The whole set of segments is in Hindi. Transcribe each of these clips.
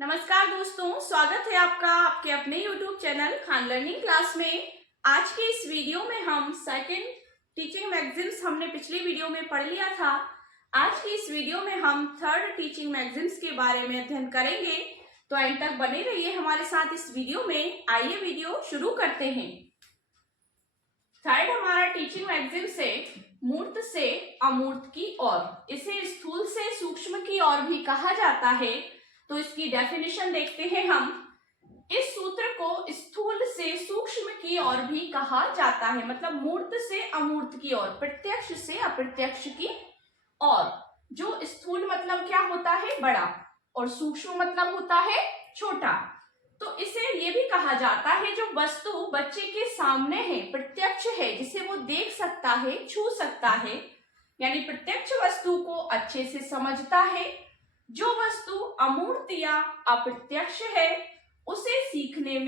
नमस्कार दोस्तों, स्वागत है आपका आपके अपने YouTube channel Khan learning class में। आज के इस वीडियो में हम सेकंड टीचिंग मैगजीन्स हमने पिछली वीडियो में पढ़ लिया था। आज की इस वीडियो में हम थर्ड टीचिंग मैगजीन्स के बारे में अध्ययन करेंगे, तो एंड तक बने रहिए हमारे साथ इस वीडियो में। आइए वीडियो शुरू करते हैं। थर्ड हमारा टीचिंग मैगजीन से मूर्त से अमूर्त की ओर, इसे स्थूल से सूक्ष्म की ओर भी कहा जाता है। तो इसकी डेफिनेशन देखते हैं हम। इस सूत्र को स्थूल से सूक्ष्म की ओर भी कहा जाता है, मतलब मूर्त से अमूर्त की ओर, प्रत्यक्ष से अप्रत्यक्ष की ओर। जो स्थूल मतलब क्या होता है, बड़ा, और सूक्ष्म मतलब होता है छोटा। तो इसे ये भी कहा जाता है जो वस्तु बच्चे के सामने है, प्रत्यक्ष है, जिसे वो देख सकता है, छू सकता है, यानी प्रत्यक्ष वस्तु को अच्छे से समझता है। जो वस्तु अमूर्त या अप्रत्यक्ष है उसे सीखने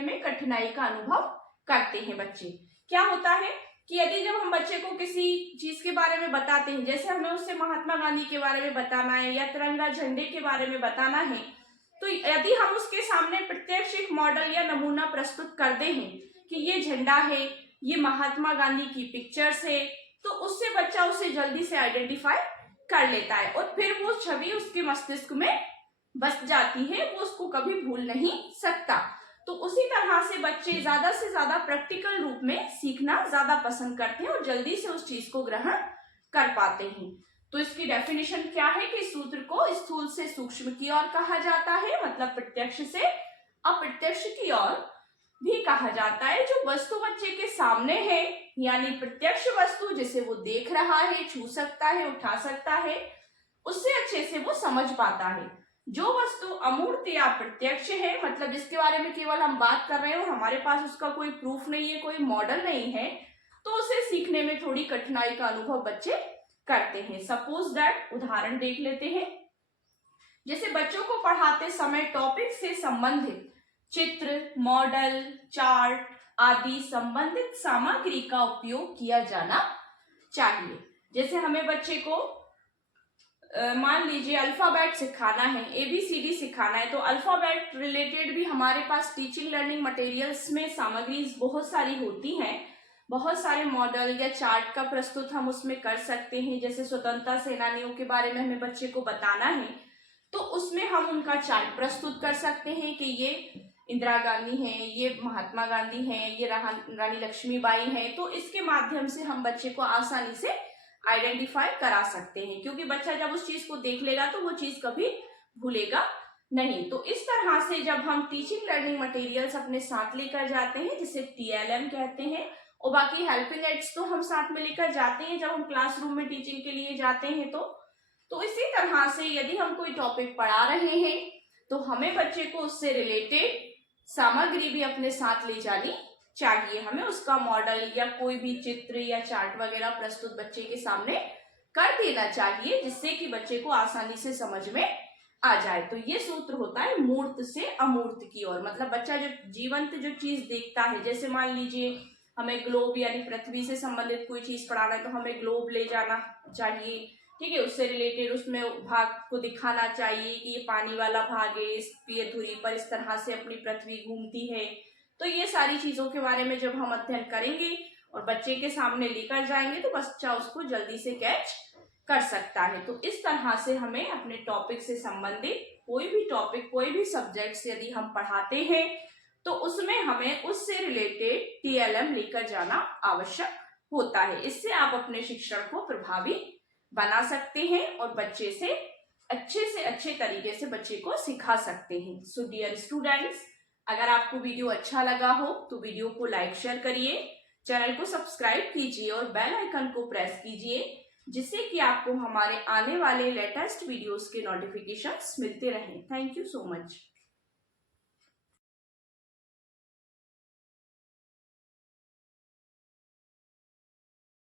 में कठिनाई का अनुभव करते हैं बच्चे। क्या होता है कि यदि जब हम बच्चे को किसी चीज के बारे में बताते हैं, जैसे हमें उससे महात्मा गांधी के बारे में बताना है या तिरंगा झंडे के बारे में बताना है, तो यदि हम उसके सामने प्रत्यक्ष एक मॉडल या नमूना प्रस्तुत कर दे हैं कि ये झंडा है, ये महात्मा गांधी की पिक्चर्स है, तो उससे बच्चा उसे जल्दी से आइडेंटिफाई कर लेता है और फिर वो छवि उसके मस्तिष्क में बस जाती है, वो उसको कभी भूल नहीं सकता। तो उसी तरह से बच्चे ज्यादा से ज्यादा प्रैक्टिकल रूप में सीखना ज्यादा पसंद करते हैं और जल्दी से उस चीज को ग्रहण कर पाते हैं। तो इसकी डेफिनेशन क्या है कि सूत्र को स्थूल से सूक्ष्म की ओर कहा जाता है, मतलब प्रत्यक्ष से अप्रत्यक्ष की ओर भी कहा जाता है। जो वस्तु बच्चे के सामने है, यानी प्रत्यक्ष वस्तु जिसे वो देख रहा है, छू सकता है, उठा सकता है, उससे अच्छे से वो समझ पाता है। जो वस्तु अमूर्त या प्रत्यक्ष है, मतलब जिसके बारे में केवल हम बात कर रहे हैं और हमारे पास उसका कोई प्रूफ नहीं है, कोई मॉडल नहीं है, तो उसे सीखने में थोड़ी कठिनाई का अनुभव बच्चे करते हैं। सपोज दैट, उदाहरण देख लेते हैं। जैसे बच्चों को पढ़ाते समय टॉपिक से संबंधित चित्र, मॉडल, चार्ट आदि संबंधित सामग्री का उपयोग किया जाना चाहिए। जैसे हमें बच्चे को मान लीजिए अल्फाबेट सिखाना है, ABCD सिखाना है, तो अल्फाबेट रिलेटेड भी हमारे पास टीचिंग लर्निंग मटेरियल्स में सामग्री बहुत सारी होती हैं। बहुत सारे मॉडल या चार्ट का प्रस्तुत हम उसमें कर सकते हैं। जैसे स्वतंत्रता सेनानियों के बारे में हमें बच्चे को बताना है, तो उसमें हम उनका चार्ट प्रस्तुत कर सकते हैं कि ये इंदिरा गांधी हैं, ये महात्मा गांधी हैं, ये रानी लक्ष्मीबाई हैं। तो इसके माध्यम से हम बच्चे को आसानी से आइडेंटिफाई करा सकते हैं, क्योंकि बच्चा जब उस चीज को देख लेगा तो वो चीज कभी भूलेगा नहीं। तो इस तरह से जब हम टीचिंग लर्निंग मटेरियल्स अपने साथ लेकर जाते हैं, जिसे TLM कहते हैं, और बाकी हेल्पिंग एड्स तो हम साथ में लेकर जाते हैं जब हम क्लासरूम में टीचिंग के लिए जाते हैं। तो इसी तरह से यदि हम कोई टॉपिक पढ़ा रहे हैं तो हमें बच्चे को उससे रिलेटेड सामग्री भी अपने साथ ले जानी चाहिए। हमें उसका मॉडल या कोई भी चित्र या चार्ट वगैरह प्रस्तुत बच्चे के सामने कर देना चाहिए, जिससे कि बच्चे को आसानी से समझ में आ जाए। तो ये सूत्र होता है मूर्त से अमूर्त की ओर, मतलब बच्चा जो जीवंत जो चीज देखता है, जैसे मान लीजिए हमें ग्लोब यानी पृथ्वी से संबंधित कोई चीज पढ़ाना है तो हमें ग्लोब ले जाना चाहिए, ठीक है। उससे रिलेटेड उसमें भाग को दिखाना चाहिए कि ये पानी वाला भाग है, इस धुरी पर इस तरह से अपनी पृथ्वी घूमती है। तो ये सारी चीजों के बारे में जब हम अध्ययन करेंगे और बच्चे के सामने लेकर जाएंगे तो बच्चा उसको जल्दी से कैच कर सकता है। तो इस तरह से हमें अपने टॉपिक से संबंधित कोई भी टॉपिक, कोई भी सब्जेक्ट यदि हम पढ़ाते हैं तो उसमें हमें उससे रिलेटेड TLM लेकर जाना आवश्यक होता है। इससे आप अपने शिक्षण को प्रभावी बना सकते हैं और बच्चे से अच्छे तरीके से बच्चे को सिखा सकते हैं। सो डियर स्टूडेंट्स, अगर आपको वीडियो अच्छा लगा हो तो वीडियो को लाइक शेयर करिए, चैनल को सब्सक्राइब कीजिए और बेल आइकन को प्रेस कीजिए, जिससे कि आपको हमारे आने वाले लेटेस्ट वीडियोस के नोटिफिकेशंस मिलते रहें। Thank you so much.